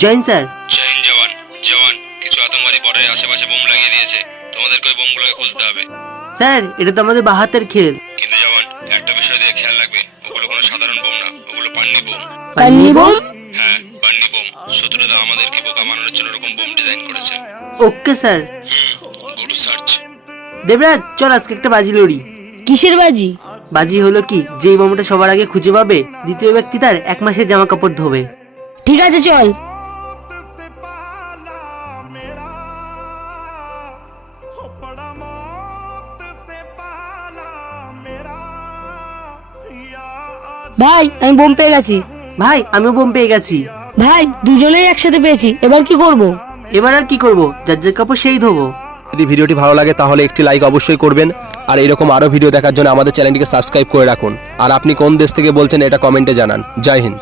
Join sir. Join জওয়ান। জওয়ান, কিছু আতঙ্কবাদী বর্ডারের আশেপাশে বোম লাগিয়ে দিয়েছে, তোমাদেরকে ওই বোমগুলোকে খুঁজতে হবে। স্যার এটা তো আমাদের বাহাতের খেল। কিন্তু জওয়ান, একটা বিষয় দিয়ে খেয়াল রাখবে, ওগুলো কোনো সাধারণ বোম না, ওগুলো পান্নি বোম। পান্নি বোম? হ্যাঁ, পান্নি বোম। শত্রুরা আমাদেরকে বোকা বানানোর জন্য এরকম বোম ডিজাইন করেছে। Okay sir. Go to search. Debraj চল আজকে একটা বাজি লড়ি। কিসের বাজি? বাজি হলো কি, যেই বোমটা সবার আগে খুঁজে পাবে দ্বিতীয় ব্যক্তি তার 1 মাসের জামা কাপড় ধোবে। ঠিক আছে চল। ভাই আমি বোম পেয়ে গেছি। ভাই আমিও বোম পেয়ে গেছি। ভাই দুজনেই একসাথে পেয়েছি, এবার কি করব? এবার আর কি করব, যার যার কাপড় সেই ধোবো। যদি ভিডিওটি ভালো লাগে তাহলে একটি লাইক অবশ্যই করবেন, আর এরকম আরো ভিডিও দেখার জন্য আমাদের চ্যানেলটিকে সাবস্ক্রাইব করে রাখুন। আর আপনি কোন দেশ থেকে বলছেন এটা কমেন্টে জানান। জয় হিন্দ।